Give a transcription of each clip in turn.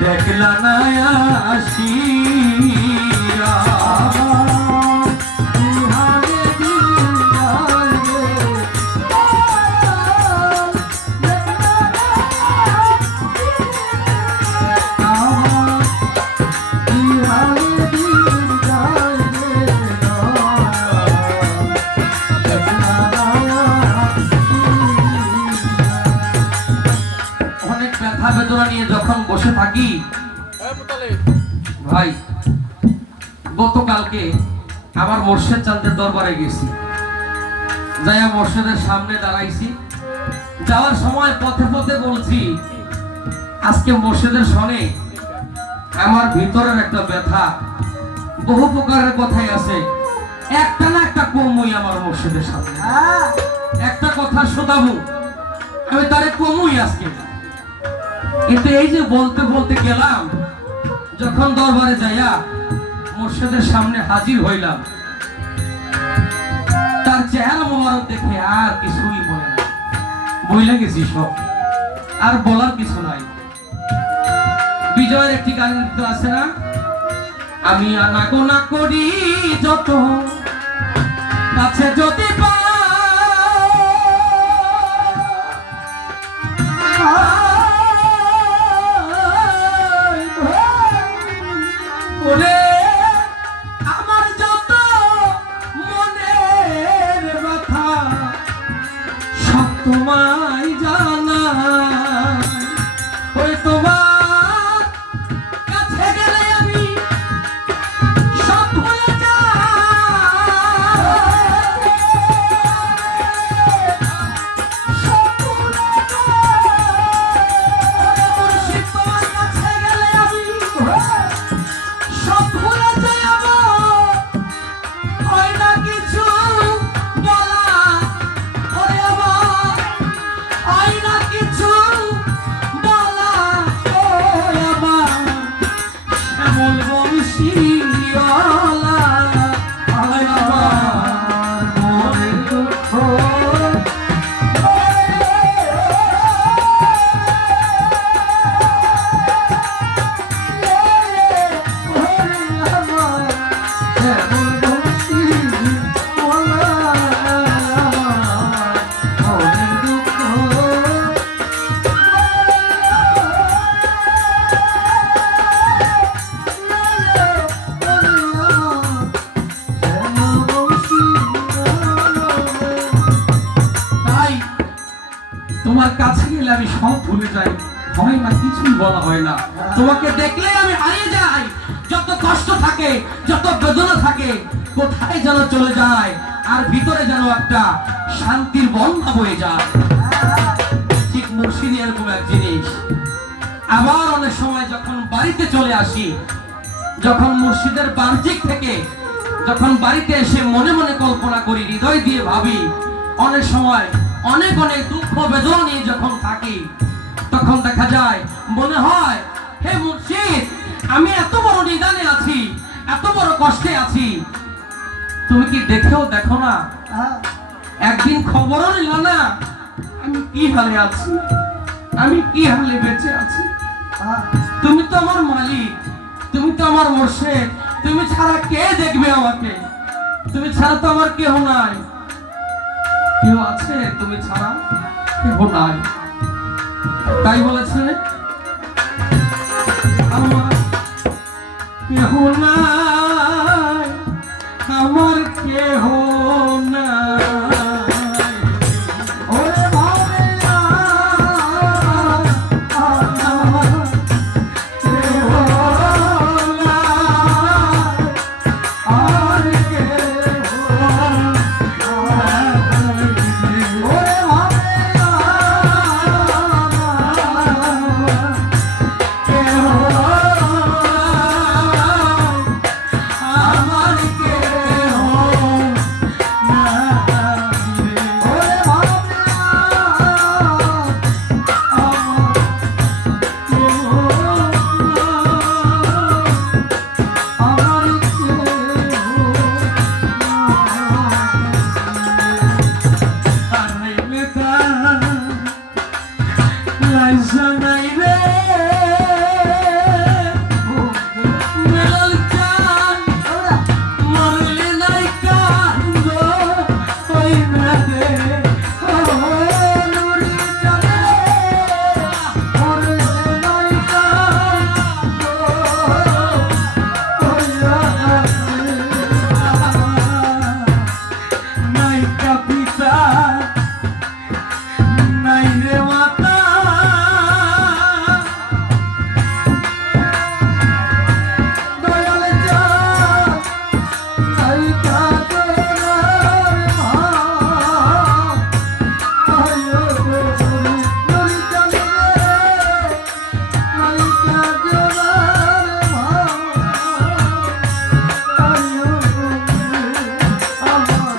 देखला नया आशिया যখন বসে থাকি ভাই, গতকালকে আবার মোর্শেদ চাঁদের দরবারে গেছি, যাইয়া মোর্শেদের সামনে দাঁড়াইছি। যাওয়ার সময় পথে পথে বলছি, আজকে মোর্শেদের শোনে আমার ভিতরের একটা ব্যথা, বহু প্রকারের কথাই আছে, একটা না একটা কমই আমার মোর্শেদের সাথে, একটা কথা শোধাবো আমি তারে কমই আজকে। কিন্তু এই যে বলতে বলতে গেলাম, যখন দরবারে যাইয়া মোর্শেদের সামনে হাজির হইলাম, তার চেহারা মোবারক দেখে আর কিছুই মনে নাই, বইলা গেছি সব, আর বলার কিছু নাই। বিজয়ের একটি গান আছে না, আমি আনাগোনা করি যত কাছে যদি তোমায় জানা ওই তোমার কাছে গেলে আমি সব ভুলে তোমার কাছে গেলে আমি সব ভুলে যাই, হয় না কিছুই বলা হয় না, তোমাকে দেখলে আমি হারিয়ে যাই, যত কষ্ট থাকে যত বেদনা থাকে কোথায় যেন চলে যায়, আর ভিতরে যেন একটা শান্তির বন্যা বয়ে যায়। ঠিক মুর্শিদ এরকম এক জিনিস। আবার অনেক সময় যখন বাড়িতে চলে আসি, যখন মুর্শিদের বাহ্যিক থেকে যখন বাড়িতে এসে মনে মনে কল্পনা করি, হৃদয় দিয়ে ভাবি, অনেক সময় অনেক অনেক দুঃখ বেদনা নিয়ে যখন থাকি, তখন দেখা যায় মনে হয়, হে মুর্শিদ, আমি এত বড় নিদানে আছি, এত বড় কষ্টে আছি, তুমি কি দেখেও দেখো না, একদিন খবরও নিল না আমি কি হালে আছি, আমি কি হালে বেঁচে আছি। তুমি তো আমার মালিক, তুমি তো আমার মুর্শিদ, তুমি ছাড়া কে দেখবে আমাকে, তুমি ছাড়া তো আমার কেউ নাই, কেউ আছে তুমি ছাড়া, কেউ নাই। তাই বলেছে আমার কেহ নাই, আমার কেহ নাই। মাতা নাই রে মাতা দয়াল চাঁদ নাই কাজরার মা আয়ো নরি চলে নাই কাজরার মা আয়ো আমার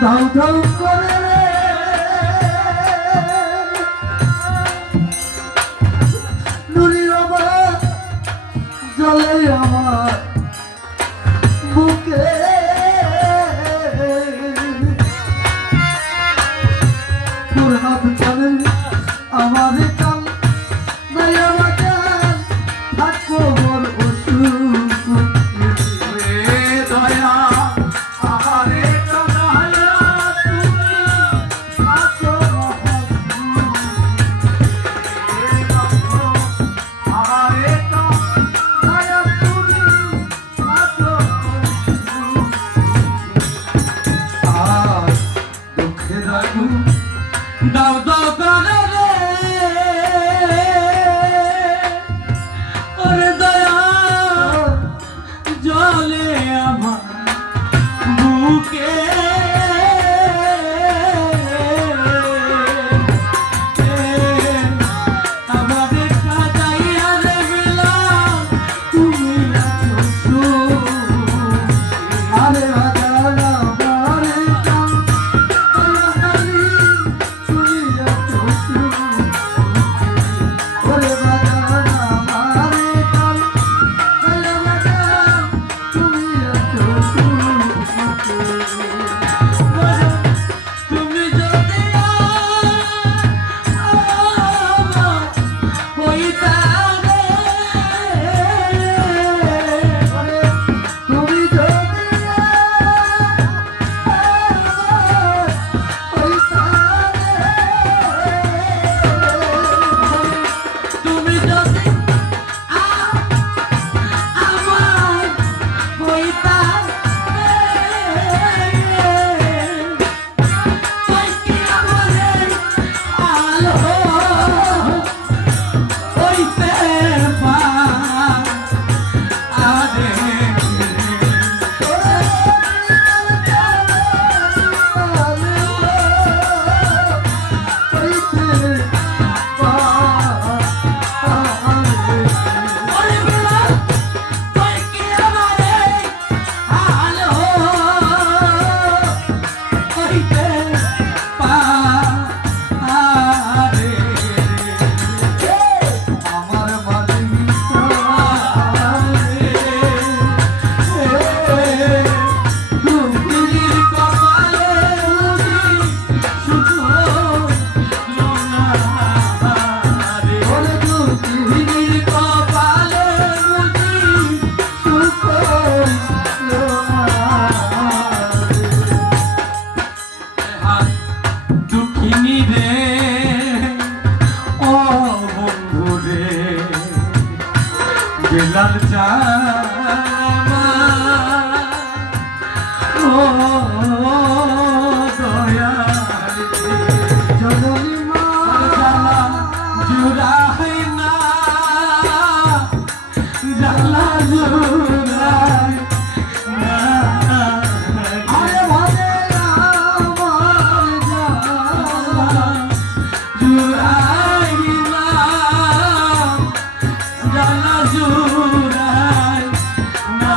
দাও দাও করে রে নুরি বাবা জলে আমার বুকে তোর হাত চলে আমার কাল নাই আমার কাল থাকো মোর অসুখ দয়া দাও দাও করে রে ওরে দয়া জলে আমার বুকে আমাদের কাজাইয়া রে বিলাম তুমি আরে রাজা জানি রে ও বন্ধু রে বেলাল চা ও দয়াল জননী মা জালা জুড়াই না জালা জুড়াই না আরে ভাবে আমার জালা জুড়াই না জালা জুড়াই না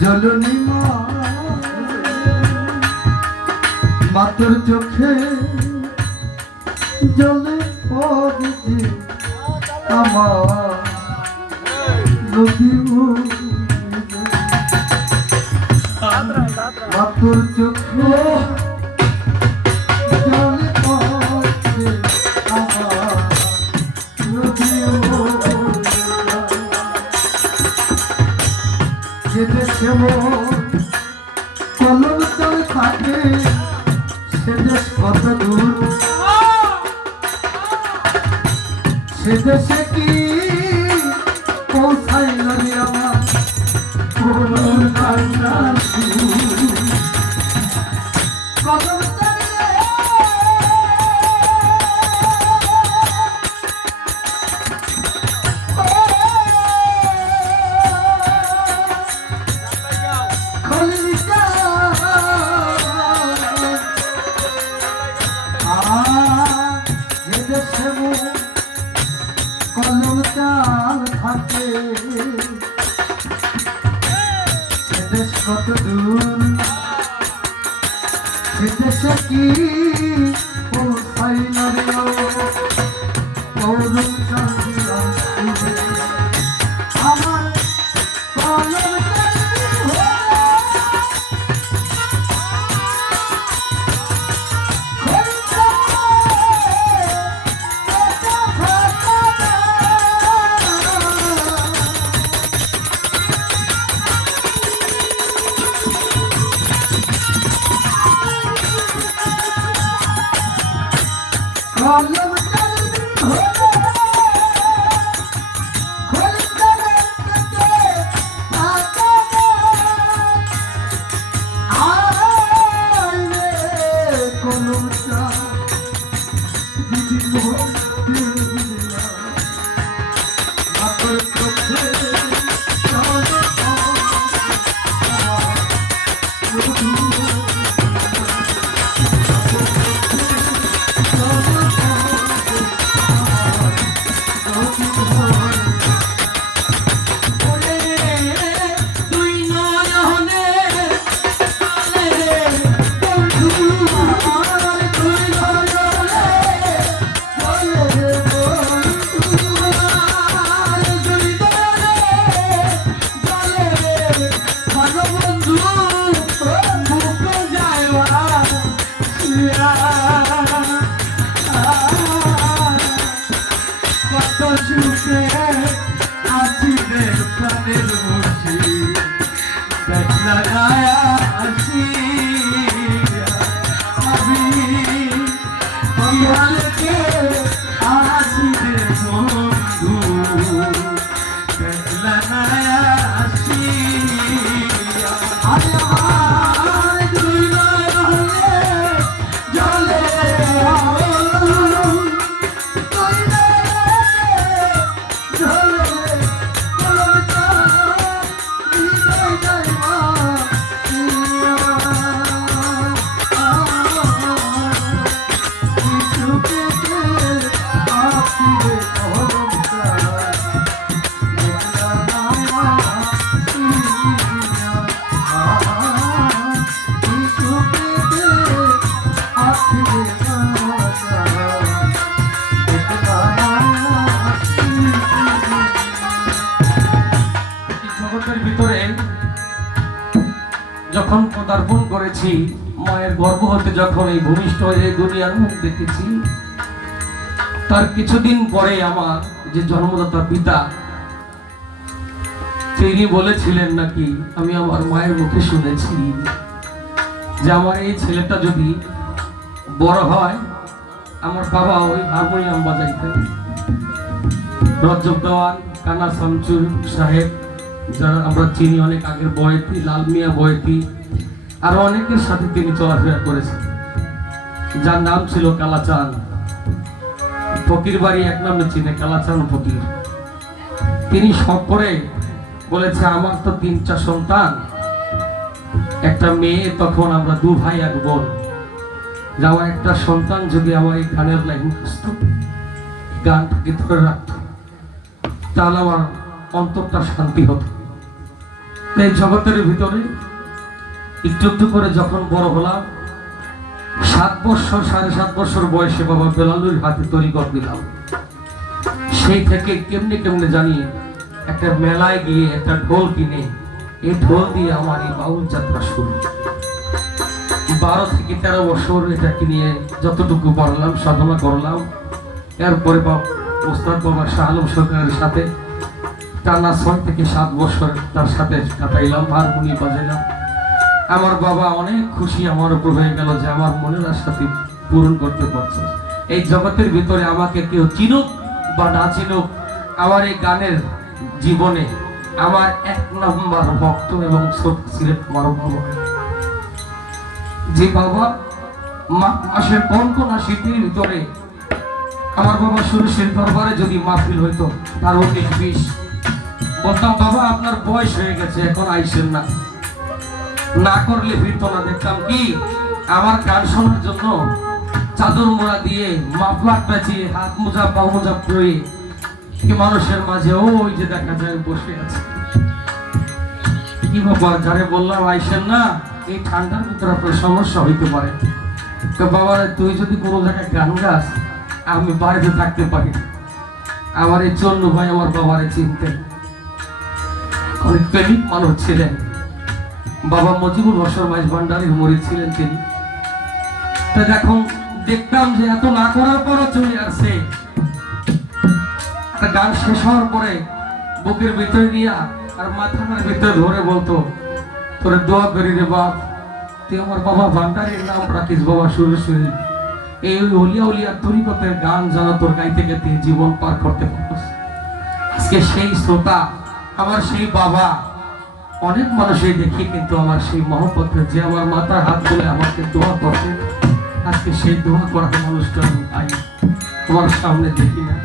জননী মা মাতর চোখে জলে পড়ছে আমার নদী মাতুর চোখে জল পড়ছে আমার নদীও যে দেশে মন কলম চলে থাকে সে দেশ কত দূর সে দেশে কি পৌঁছাইল রে আমার কোন কান্নার সুর। কদম চালিয়ে খলিকা যে দেশে মন কলম চাল থাকে সে দেশ কত দূর সে দেশে কি পৌঁছাইল রে করুণ কান্দিলাম সুরে। আমার কলম কলম চলবি হলে খলিকারের কাছে তাকাবে আয় রে কলম চাল দিদি মরতে দিলাম মাথার চোখে জলে তুই নয়নে চলে রে বন্ধু আমার, তুই নয়নে চলে রে বন্ধু আমার, তুই নয়নে চলে রে ভালো বন্ধু মুখে যায় কত সুখে আছি রে প্রাণের বসি দেখলা গায়া আসি আমি তোমাকে আসি রে বন্ধু দেখলা গায়া আসি আরে আমার তুই নয়নে জলে বন্ধু তুই রে ঝলে কলম চাল দিতে যাইবা কিছুকে আসিবে কলম চাল দেখলা মায়া কিছুকে আসিবে কলম চাল দেখলা মায়া জগতের ভিতরে যখন পদার্পণ করেছি, মায়ের গর্ভ হতে যখন এই ভূমিষ্ঠ হয়ে এই দুনিয়ার মুখ দেখেছি, তার কিছুদিন পরে আমার যে জন্মদাতা পিতা তিনি বলেছিলেন নাকি, আমি আমার মায়ের মুখে শুনেছি যে আমার এই ছেলেটা যদি বড় হয়, আমার বাবা ওই হারমোনিয়াম বাজাইতেন। রজব দেওয়ান, কানা শামসুর সাহেব, যারা আমরা চিনি অনেক আগের বয়েতি, লাল মিয়া বয়েতি, আরো অনেকের সাথে তিনি চলাফেরা করেছেন, যার নাম ছিল কালাচান। ফকির বাড়ি এক নামে চিনে, কালাচান ফকির। তিনি শখ করে বলেছে, আমার তো 3-4 সন্তান, একটা মেয়ে, তখন আমরা 2 ভাই 1 বোন, যে আমার একটা সন্তান যদি আমার এই গানের লাইন বুঝত, গানটাকে ধরে রাখত, তাহলে আমার অন্তরটা শান্তি হতো। এই জগতের ভিতরে একটু একটু করে যখন বড় হলাম, 7 বছর 7.5 বছর বয়সে বাবা বেলালুর হাতে তরিকত দিলাম। সেই থেকে কেমনে কেমনে জানি একটা মেলায় গিয়ে একটা ঢোল কিনে এই ঢোল দিয়ে আমার এই বাউল যাত্রা শুরু। 12 থেকে 13 বছর এটাকে নিয়ে যতটুকু পড়লাম, সাধনা করলাম। এরপরে ওস্তাদ বাবা শাহ আলম সরকারের সাথে টানা 6 থেকে 7 বছর তার সাথে কাটাইলাম, হারমোনি বাজাইলাম। আমার বাবা অনেক খুশি আমার উপর হয়ে গেল যে আমার মনের আশাটি পূরণ করতে পারছে। এই জগতের ভিতরে আমাকে কেউ চিনুক বা না চিনুক, আমার এই গানের জীবনে আমার 1 নম্বর ভক্ত এবং শ্রোতা ছিলেন আমার বাবা। যে বাবা মাসের কোন শীতের ভিতরে আমার বাবা সুরেশের দরবারে যদি মাহফিল হইতো, তার 19-20 বলতাম, বাবা আপনার বয়স হয়ে গেছে, এখন আইসেন না, না করলে ফিরতো না। দেখতাম কি আমার গান শোনার জন্য চাদর মোড়া দিয়ে মাফলার পেঁচিয়ে হাত মোজা পা মোজা পরে কি মানুষের মাঝে ওই যে দেখা যায় বসে আছে। কি বাবা, যারে বললাম আইসেন না, এই ঠান্ডার ভিতরে আপনার সমস্যা হইতে পারে, তো বাবা তুই যদি কোনো জায়গায় গান গাস আমি বাড়িতে থাকতে পারি। আমার এই চন্নু ভাই আমার বাবারে চিনতেন, অনেক প্রেমিক মানুষ ছিলেন। বাবা মজিবুর বসর মাইজ ভান্ডারীর মরিদ ছিলেন তিনি। তা এখন দেখতাম যে এত না করার পরও চলে আসছে। একটা গান শেষ হওয়ার পরে বুকের ভিতরে নিয়ে আর মাথার ভিতরে ধরে বলতো, তোরে দোয়া করি রে বাপ, তুই আমার বাবা ভান্ডারীর নাম রাখিস বাবা সুরেশ্বরী। এই হলিয়া হলিয়া তরিকতের গান যেন তোর গাইতে গাইতে জীবন পার করতে পারস। আজকে সেই শ্রোতা আমার সেই বাবা, অনেক মানুষই দেখি, কিন্তু আমার সেই মহব্বতের যে আমার মাথার হাত তুলে আমাকে দোয়া করতে, আজকে সেই দোয়া করার মানুষটা আমি পাই আমার সামনে দেখি না।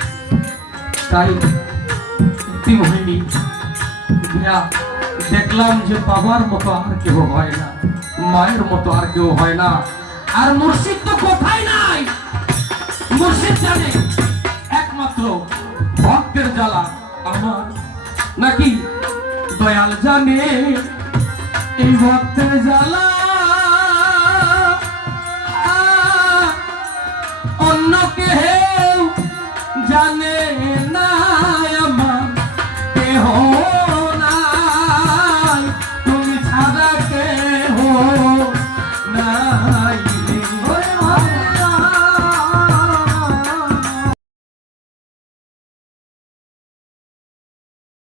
তাই হয়নি দেখলাম যে বাবার মতো আর কেউ হয় না, মায়ের মতো আর কেউ হয় না। আর মুর্শিদ তো কোথায় নাই, মুর্শিদ জানে একমাত্র ভক্তের জ্বালা আমার নাকি দয়াল জানে এই ভক্তের জ্বালা, অন্য কেউ জানে